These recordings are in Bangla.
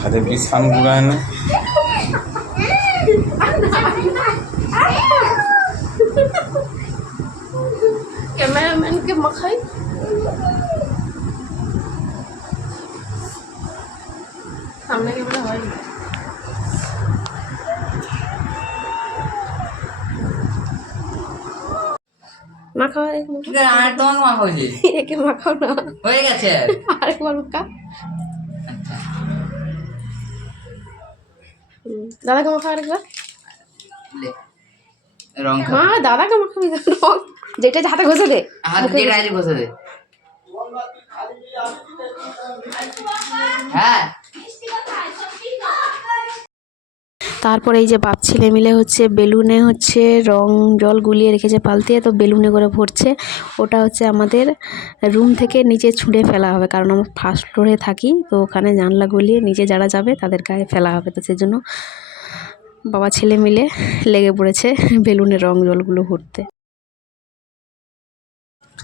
হাতে বিছান গুড়ায় না? ক্যামেরাম্যানকে মাখাই। সামনে ক্যামেরা হয়। না মাখাও ঠিক তোমাকে মাখা হয়েছে একে মাখাও না। হয়ে গেছে। আরেকবার মাখা হুম, কামা খাওয়ার একবার। রং মা দাদা মাখাবি খাবি রং। যেটা হাতে ঘষে দে হাতে ঘষে দে। হ্যাঁ। তারপরে এই যে বাপ ছেলে মিলে হচ্ছে বেলুনে হচ্ছে রং জল গুলিয়ে রেখেছে পালতে, তো বেলুনে করে ভরছে। ওটা হচ্ছে আমাদের রুম থেকে নিচে ছুঁড়ে ফেলা হবে, কারণ আমরা ফার্স্ট ফ্লোরে থাকি, তো ওখানে জানলা গুলিয়ে নিচে যারা যাবে তাদের গায়ে ফেলা হবে, তো সেজন্য বাবা ছেলে মিলে লেগে পড়েছে বেলুনের রং জলগুলো ভরতে।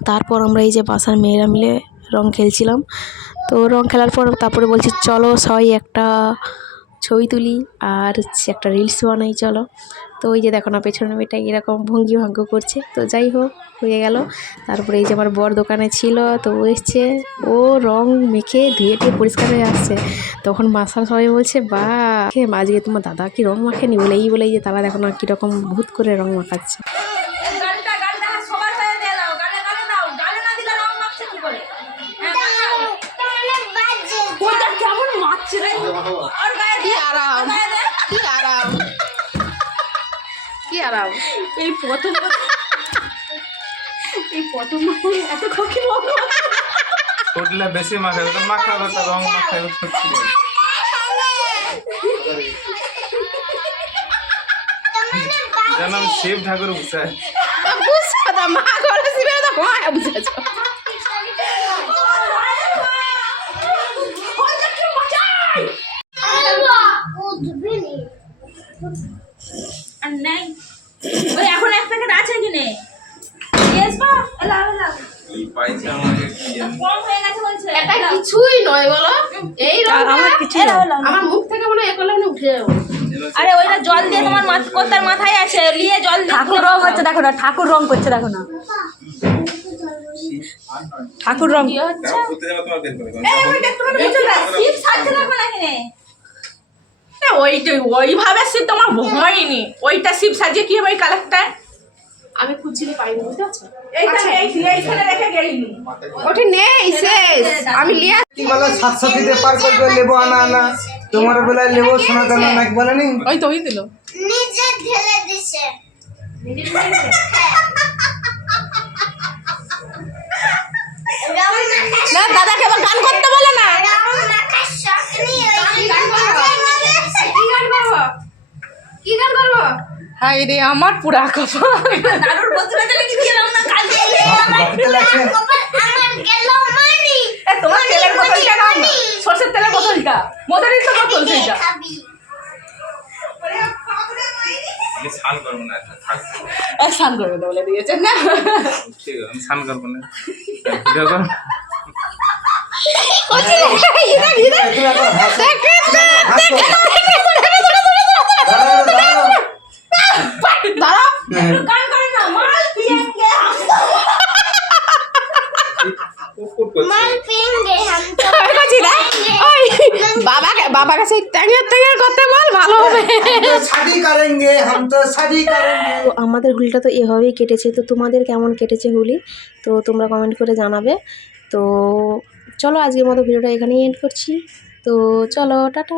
তারপর আমরা এই যে বাসার মেয়েরা মিলে রং খেলছিলাম, তো রং খেলার পর তারপরে বলছি, চলো সবাই একটা ছবি তুলি আর একটা রিলস বানাই, চলো। তো ওই যে দেখো না পেছনে মেয়েটা এরকম ভঙ্গি ভাগ্য করছে। তো যাই হোক, হয়ে গেল। তারপরে এই যে আমার বর দোকানে ছিল, তো ও এসছে। ও রং মেখে ধুয়ে টুয়ে পরিষ্কার হয়ে আসছে। তখন বাসার সবাই বলছে, বা আজকে তোমার দাদা কি রং মাখেনি? বলে, এই বলে যে তারা দেখো না কীরকম ভূত করে রং মাখাচ্ছে গালটা গালটা সবার হয়ে দিয়ে দাও গালে গালে দাও গালে না দিলে রং মাখছে কি করে হ্যাঁ, ওটা কেমন মাখছে রে আর গায়ে কি আরাম। কি আরাম। কি আরাম। এই প্রথম এই প্রথম এত খকি বেশি মাখাবে তো মাখাবে তো রং মাখাবে সত্যি যেন শিব ঠাকুর বুঝাই। বুঝছ মা করে শিবে তো কয় ওই এখন এক প্যাকেট আছে কিনে হয়ে এটা কিছুই নয় বলো। এই আমার মুখ থেকে মনে একলা উঠে যাবে। আরে ওইটা জল দিয়ে তোমার মাথা কোতার মাথায় আছে। নিয়ে জল ঠাকুর রং হচ্ছে দেখো না ঠাকুর রং করছে দেখো না। ঠাকুর রং। কি হচ্ছে? না কিনে ওইটা ওইভাবে শিব তোমার হয়নি ওইটা শিব সাজিয়ে কি হবে ওই কালারটা আমি খুঁজছি পাইনি বুঝতে পারছ? এইটা এই- এইখানে রেখে গেইনি ওটা নেই শেষ। আমি লিয়ে কি বলে পার করবে লেবো আনা আনা। তোমার বেলায় লেবো সোনা দানা নাকি বলেনি? ওই তো দিল। নিজে ঢেলে দিছে না দাদাকে আবার গান করতে বলে না কি গান করব কি গান করব হাই রে আমার পুরা কপাল দাদুর বদলে দিলে কি দিয়ে না কাল দিয়ে তেল আছে এ, তোমার তেলের বোতলটা নাও না সরষের তেলের বোতলটা মধুরির তো বোতল সেইটা স্নান করব না এটা থাকবে এক স্নান করবে তো বলে দিয়েছেন না স্নান করব আমাদের হুলিটা তো এভাবেই কেটেছে। তো তোমাদের কেমন কেটেছে হুলি? তো তোমরা কমেন্ট করে জানাবে। তো চলো আজকের মতো ভিডিওটা এখানেই এন্ড করছি। তো চলো টাটা।